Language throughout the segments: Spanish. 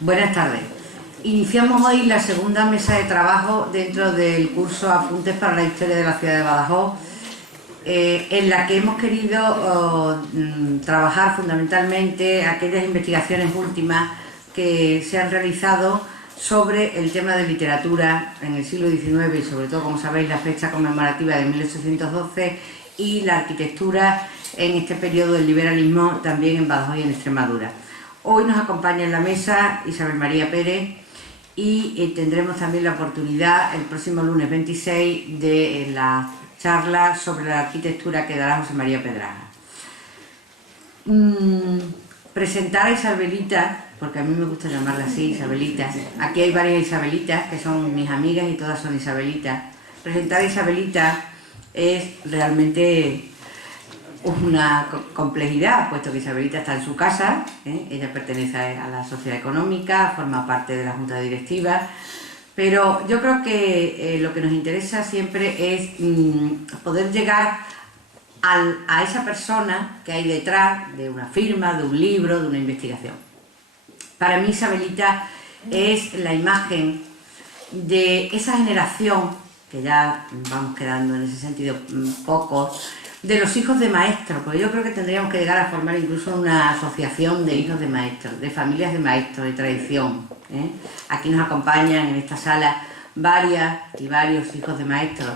Buenas tardes. Iniciamos hoy la segunda mesa de trabajo dentro del curso Apuntes para la Historia de la Ciudad de Badajoz, en la que hemos querido trabajar fundamentalmente aquellas investigaciones últimas que se han realizado sobre el tema de literatura en el siglo XIX y sobre todo, como sabéis, la fecha conmemorativa de 1812 y la arquitectura en este periodo del liberalismo también en Badajoz y en Extremadura. Hoy nos acompaña en la mesa Isabel María Pérez y tendremos también la oportunidad el próximo lunes 26 de la charla sobre la arquitectura que dará José María Pedraja. Presentar a Isabelita, porque a mí me gusta llamarla así, Isabelita. Aquí hay varias Isabelitas que son mis amigas y todas son Isabelitas. Presentar a Isabelita es realmente una complejidad, puesto que Isabelita está en su casa, ella pertenece a la sociedad económica, forma parte de la junta directiva, pero yo creo que lo que nos interesa siempre es poder llegar a esa persona que hay detrás de una firma, de un libro, de una investigación. Para mí Isabelita es la imagen de esa generación, que ya vamos quedando en ese sentido pocos, de los hijos de maestros, porque yo creo que tendríamos que llegar a formar incluso una asociación de hijos de maestros, de familias de maestros, de tradición. Aquí nos acompañan en esta sala varias y varios hijos de maestros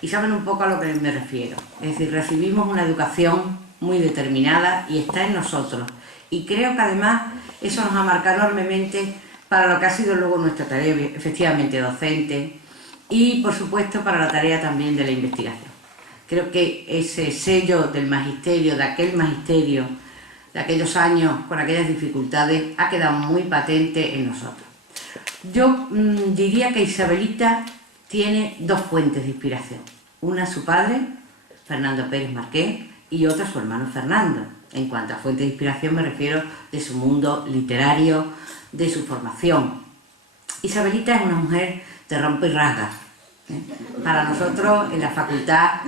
y saben un poco a lo que me refiero. Es decir, recibimos una educación muy determinada y está en nosotros. Y creo que además eso nos ha marcado enormemente para lo que ha sido luego nuestra tarea, efectivamente, docente y, por supuesto, para la tarea también de la investigación. Creo que ese sello del magisterio, de aquellos años con aquellas dificultades, ha quedado muy patente en nosotros. Yo diría que Isabelita tiene dos fuentes de inspiración. Una su padre, Fernando Pérez Marqués, y otra su hermano Fernando. En cuanto a fuente de inspiración me refiero de su mundo literario, de su formación. Isabelita es una mujer de rompe y rasga. Para nosotros en la facultad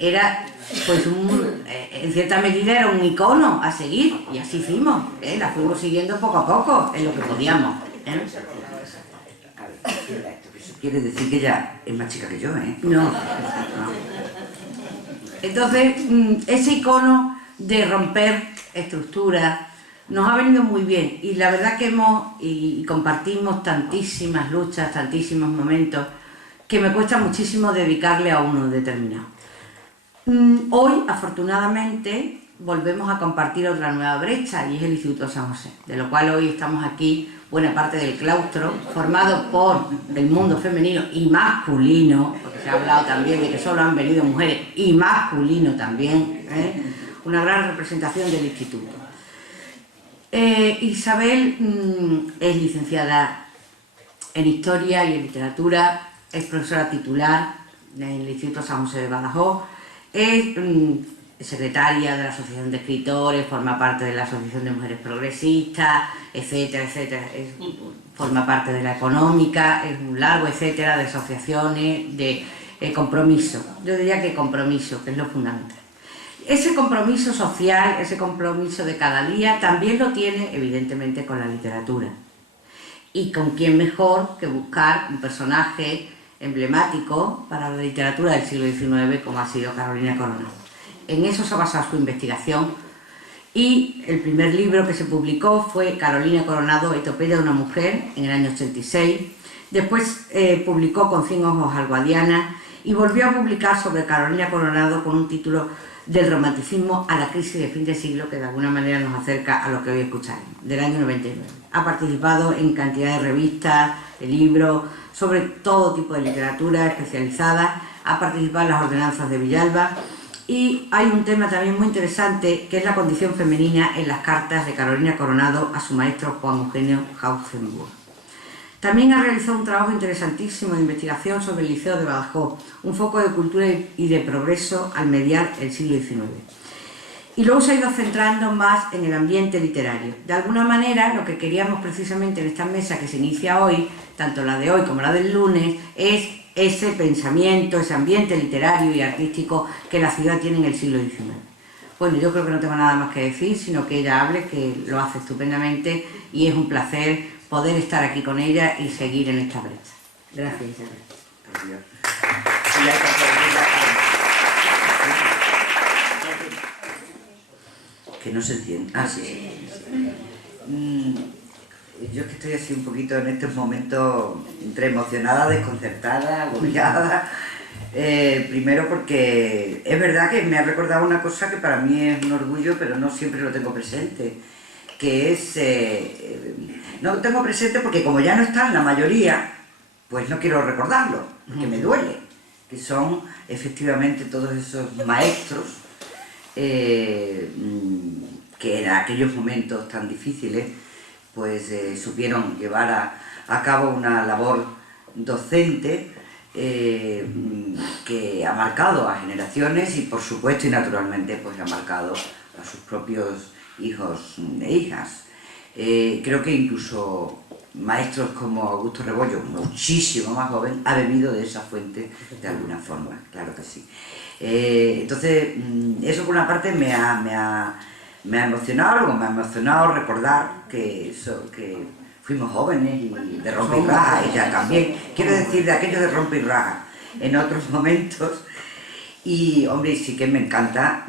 era, pues en cierta medida era un icono a seguir, y así hicimos, la fuimos siguiendo poco a poco en lo que podíamos. Eso quiere decir que ella es más chica que yo, No. Entonces, ese icono de romper estructuras nos ha venido muy bien, y la verdad que compartimos tantísimas luchas, tantísimos momentos, que me cuesta muchísimo dedicarle a uno determinado. Hoy, afortunadamente, volvemos a compartir otra nueva brecha, y es el Instituto San José, de lo cual hoy estamos aquí, buena parte del claustro, formado por el mundo femenino y masculino, porque se ha hablado también de que solo han venido mujeres, y masculino también, una gran representación del instituto. Isabel es licenciada en Historia y en Literatura, es profesora titular en el Instituto San José de Badajoz, es secretaria de la Asociación de Escritores, forma parte de la Asociación de Mujeres Progresistas, etcétera, etcétera. Forma parte de la Económica, es un largo etcétera de asociaciones, de compromiso. Yo diría que compromiso, que es lo fundamental. Ese compromiso social, ese compromiso de cada día, también lo tiene evidentemente con la literatura. Y con quién mejor que buscar un personaje emblemático para la literatura del siglo XIX, como ha sido Carolina Coronado. En eso se ha basado su investigación, y el primer libro que se publicó fue Carolina Coronado, Epopeya de una mujer, en el año 86. Después publicó Con 100 ojos al Guadiana, y volvió a publicar sobre Carolina Coronado con un título Del romanticismo a la crisis de fin de siglo, que de alguna manera nos acerca a lo que hoy escucharemos, del año 99. Ha participado en cantidad de revistas, de libros, sobre todo tipo de literatura especializada, ha participado en las ordenanzas de Villalba, y hay un tema también muy interesante que es la condición femenina en las cartas de Carolina Coronado a su maestro Juan Eugenio Hausenburg. También ha realizado un trabajo interesantísimo de investigación sobre el Liceo de Badajoz, un foco de cultura y de progreso al mediar el siglo XIX. Y luego se ha ido centrando más en el ambiente literario. De alguna manera, lo que queríamos precisamente en esta mesa que se inicia hoy, tanto la de hoy como la del lunes, es ese pensamiento, ese ambiente literario y artístico que la ciudad tiene en el siglo XIX. Bueno, yo creo que no tengo nada más que decir, sino que ella hable, que lo hace estupendamente, y es un placer poder estar aquí con ella y seguir en esta brecha. Gracias, Isabel. Por Dios. Y hay que aplaudirla. Que no se entiende. Ah, sí. Yo es que estoy así un poquito en estos momentos entre emocionada, desconcertada, agobiada. Primero porque es verdad que me ha recordado una cosa que para mí es un orgullo, pero no siempre lo tengo presente, que es... no lo tengo presente porque como ya no están la mayoría, pues no quiero recordarlo, porque me duele, que son efectivamente todos esos maestros que en aquellos momentos tan difíciles pues supieron llevar a cabo una labor docente que ha marcado a generaciones y por supuesto y naturalmente pues ha marcado a sus propios hijos e hijas. Creo que incluso maestros como Augusto Rebollo, muchísimo más joven, ha bebido de esa fuente de alguna forma, claro que sí. Entonces, eso por una parte me ha emocionado, me ha emocionado recordar que fuimos jóvenes y de rompe y raja, ella también, quiero decir, de aquellos de rompe y raja en otros momentos. Y, hombre, sí que me encanta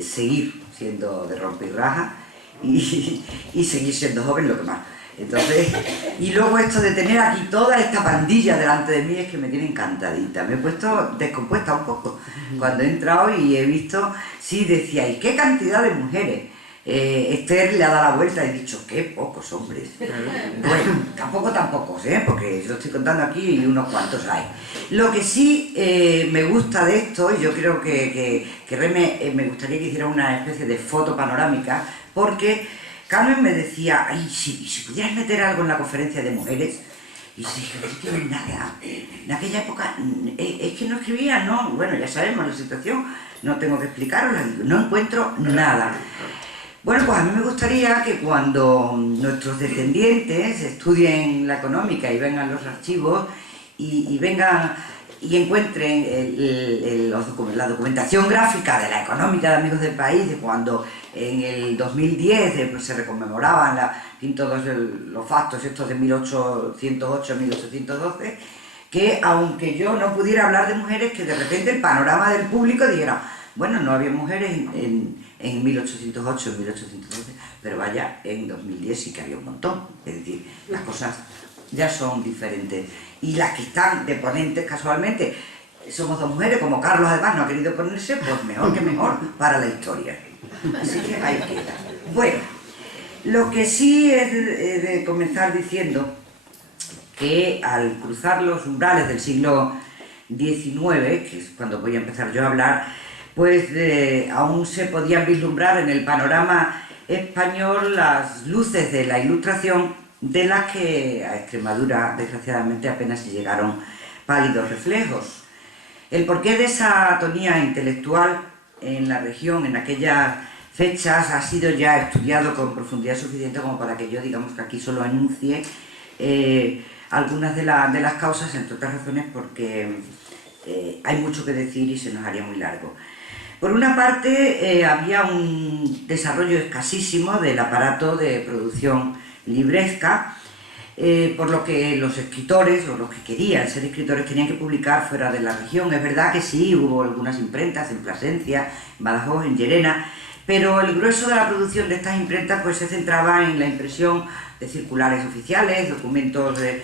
seguir siendo de rompe y raja y seguir siendo joven, lo que más. Entonces, y luego esto de tener aquí toda esta pandilla delante de mí es que me tiene encantadita. Me he puesto descompuesta un poco cuando he entrado y he visto, sí, decía, ¿y qué cantidad de mujeres? Esther le ha dado la vuelta y he dicho, qué pocos hombres. Bueno, tampoco tan pocos, porque yo estoy contando aquí y unos cuantos hay. Lo que sí me gusta de esto, y yo creo que Reme, me gustaría que hiciera una especie de foto panorámica, porque Carmen me decía, ay, si pudieras meter algo en la conferencia de mujeres. Y yo dije, no quiero nada. En aquella época, es que no escribía, no, bueno, ya sabemos la situación, no tengo que explicarosla, no encuentro nada. Bueno, pues a mí me gustaría que cuando nuestros descendientes estudien la económica y vengan los archivos y vengan y encuentren la documentación gráfica de la económica de Amigos del País, de cuando en el 2010 pues, se reconmemoraban todos los factos estos de 1808 1812, que aunque yo no pudiera hablar de mujeres, que de repente el panorama del público dijera, bueno, no había mujeres en 1808, en 1812, pero vaya, en 2010 sí que había un montón. Es decir, las cosas ya son diferentes. Y las que están de ponentes casualmente, somos dos mujeres, como Carlos además no ha querido ponerse, pues mejor que mejor para la historia. Así que ahí queda. Bueno, lo que sí es de comenzar diciendo que al cruzar los umbrales del siglo XIX, que es cuando voy a empezar yo a hablar, pues aún se podían vislumbrar en el panorama español las luces de la Ilustración, de las que a Extremadura, desgraciadamente, apenas se llegaron pálidos reflejos. El porqué de esa atonía intelectual en la región, en aquellas fechas, ha sido ya estudiado con profundidad suficiente como para que yo, digamos que aquí solo enuncie algunas de las causas, entre otras razones, porque hay mucho que decir y se nos haría muy largo. Por una parte, había un desarrollo escasísimo del aparato de producción libresca, por lo que los escritores, o los que querían ser escritores, tenían que publicar fuera de la región. Es verdad que sí, hubo algunas imprentas en Plasencia, en Badajoz, en Llerena, pero el grueso de la producción de estas imprentas pues, se centraba en la impresión de circulares oficiales, documentos de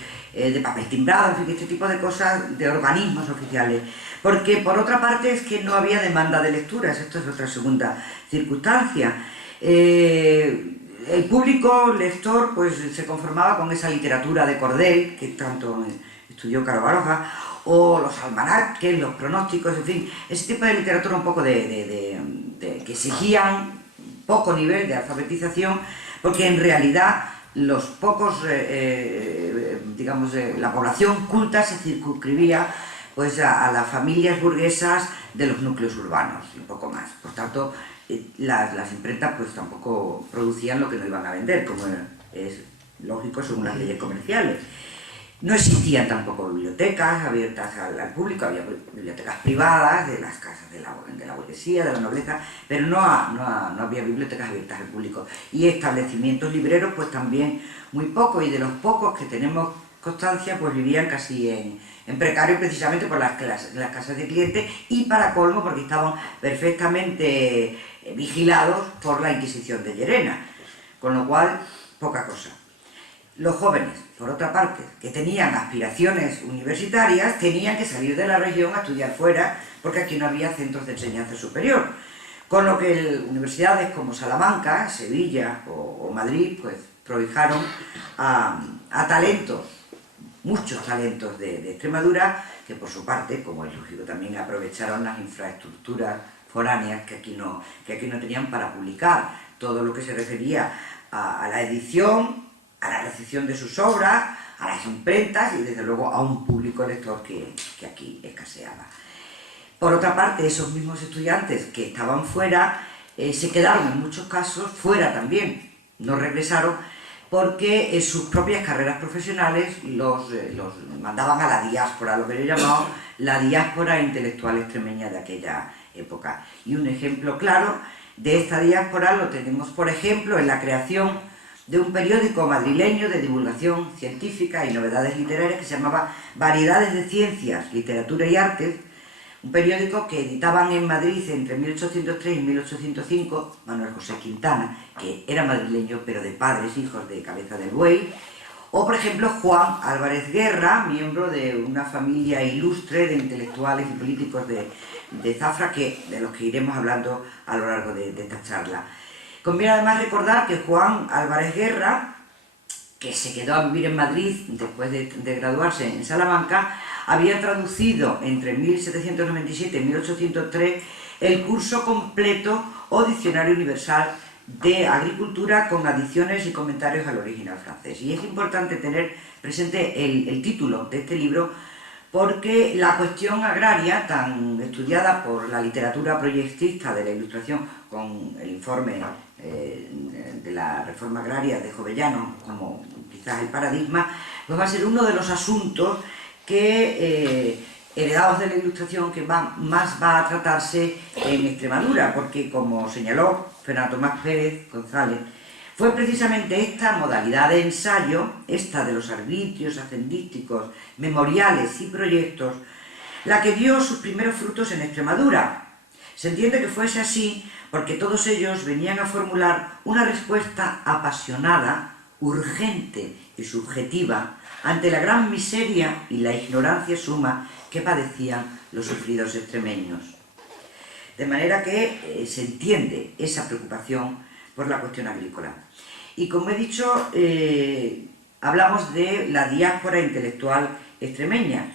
papel timbrado, en fin, este tipo de cosas, de organismos oficiales. Porque, por otra parte, es que no había demanda de lecturas, esto es otra segunda circunstancia. El público lector pues, se conformaba con esa literatura de cordel, que tanto estudió Caro Baroja, o los almanaques, los pronósticos, en fin, ese tipo de literatura un poco que exigían poco nivel de alfabetización, porque en realidad los pocos, digamos, la población culta se circunscribía pues, a las familias burguesas de los núcleos urbanos, y un poco más. Por tanto, las imprentas pues tampoco producían lo que no iban a vender, como es lógico según las leyes comerciales. No existían tampoco bibliotecas abiertas al público, había bibliotecas privadas de las casas de la burguesía, de la nobleza, pero no había bibliotecas abiertas al público. Y establecimientos libreros pues también muy pocos, y de los pocos que tenemos constancia pues vivían casi en precario, precisamente por las casas de clientes, y para colmo porque estaban perfectamente vigilados por la Inquisición de Llerena, con lo cual poca cosa. Los jóvenes, por otra parte, que tenían aspiraciones universitarias, tenían que salir de la región a estudiar fuera, porque aquí no había centros de enseñanza superior. Con lo que universidades como Salamanca, Sevilla o Madrid, pues prohijaron a talentos, muchos talentos de Extremadura, que por su parte, como es lógico, también aprovecharon las infraestructuras foráneas que aquí no tenían para publicar todo lo que se refería a la edición, a la recepción de sus obras, a las imprentas y desde luego a un público lector que aquí escaseaba. Por otra parte, esos mismos estudiantes que estaban fuera se quedaron en muchos casos fuera también, no regresaron porque sus propias carreras profesionales los mandaban a la diáspora, lo que yo llamaba la diáspora intelectual extremeña de aquella época. Y un ejemplo claro de esta diáspora lo tenemos, por ejemplo, en la creación de un periódico madrileño de divulgación científica y novedades literarias que se llamaba Variedades de Ciencias, Literatura y Artes, un periódico que editaban en Madrid entre 1803 y 1805 Manuel José Quintana, que era madrileño pero de padres hijos de Cabeza del Buey, o por ejemplo Juan Álvarez Guerra, miembro de una familia ilustre de intelectuales y políticos de Zafra, de los que iremos hablando a lo largo de esta charla. Conviene además recordar que Juan Álvarez Guerra, que se quedó a vivir en Madrid después de graduarse en Salamanca, había traducido entre 1797 y 1803 el curso completo o Diccionario Universal de Agricultura con adiciones y comentarios al original francés. Y es importante tener presente el título de este libro porque la cuestión agraria, tan estudiada por la literatura proyectista de la Ilustración con el informe de la reforma agraria de Jovellano como quizás el paradigma, pues va a ser uno de los asuntos que heredados de la Ilustración que más va a tratarse en Extremadura, porque como señaló Fernando Tomás Pérez González, fue precisamente esta modalidad de ensayo, esta de los arbitrios hacendísticos, memoriales y proyectos, la que dio sus primeros frutos en Extremadura. Se entiende que fuese así porque todos ellos venían a formular una respuesta apasionada, urgente y subjetiva ante la gran miseria y la ignorancia suma que padecían los sufridos extremeños. De manera que se entiende esa preocupación por la cuestión agrícola. Y como he dicho, hablamos de la diáspora intelectual extremeña.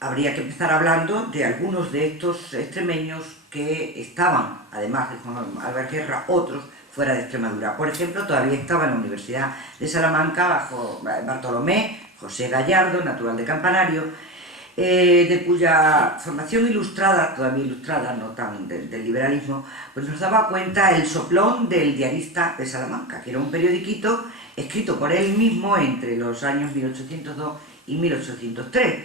Habría que empezar hablando de algunos de estos extremeños que estaban, además de Juan Álvarez Guerra, otros fuera de Extremadura. Por ejemplo, todavía estaba en la Universidad de Salamanca bajo Bartolomé, José Gallardo, natural de Campanario, de cuya formación ilustrada, todavía ilustrada, no tan del liberalismo, pues nos daba cuenta el soplón del Diarista de Salamanca, que era un periodiquito escrito por él mismo entre los años 1802 y 1803.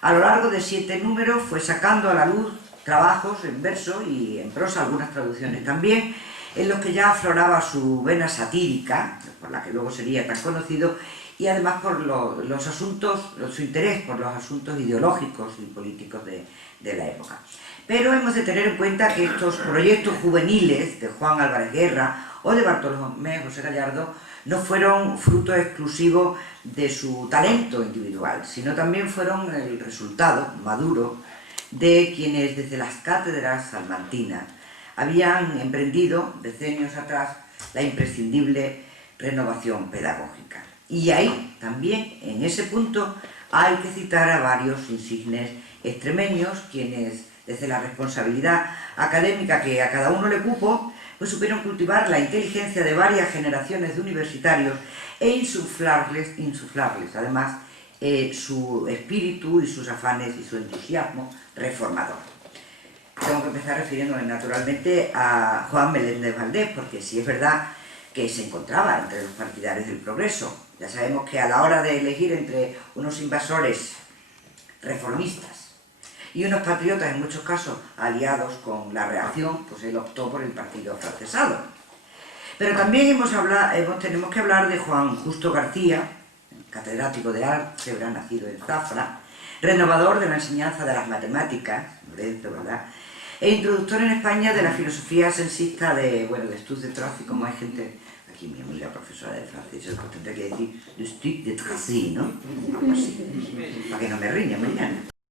A lo largo de 7 números fue sacando a la luz trabajos en verso y en prosa, algunas traducciones también, en los que ya afloraba su vena satírica, por la que luego sería tan conocido, y además por los asuntos, su interés por los asuntos ideológicos y políticos de la época. Pero hemos de tener en cuenta que estos proyectos juveniles de Juan Álvarez Guerra o de Bartolomé José Gallardo no fueron fruto exclusivo de su talento individual, sino también fueron el resultado maduro de quienes desde las cátedras salmantinas habían emprendido decenios atrás la imprescindible renovación pedagógica. Y ahí también, en ese punto, hay que citar a varios insignes extremeños, quienes desde la responsabilidad académica que a cada uno le cupo, pues supieron cultivar la inteligencia de varias generaciones de universitarios e insuflarles además su espíritu y sus afanes y su entusiasmo reformador. Tengo que empezar refiriéndome naturalmente a Juan Meléndez Valdés, porque sí es verdad que se encontraba entre los partidarios del progreso, Ya sabemos que a la hora de elegir entre unos invasores reformistas y unos patriotas, en muchos casos aliados con la reacción, pues él optó por el partido afrancesado. Pero también tenemos que hablar de Juan Justo García, catedrático de álgebra, nacido en Zafra, renovador de la enseñanza de las matemáticas, Lorenzo, ¿verdad?, e introductor en España de la filosofía sensista de Stück de Tracy, como hay gente, aquí mi amiga profesora de francés, pues tendré que decir, de Stück de Tracy, ¿no? Así, para que no me riña mañana.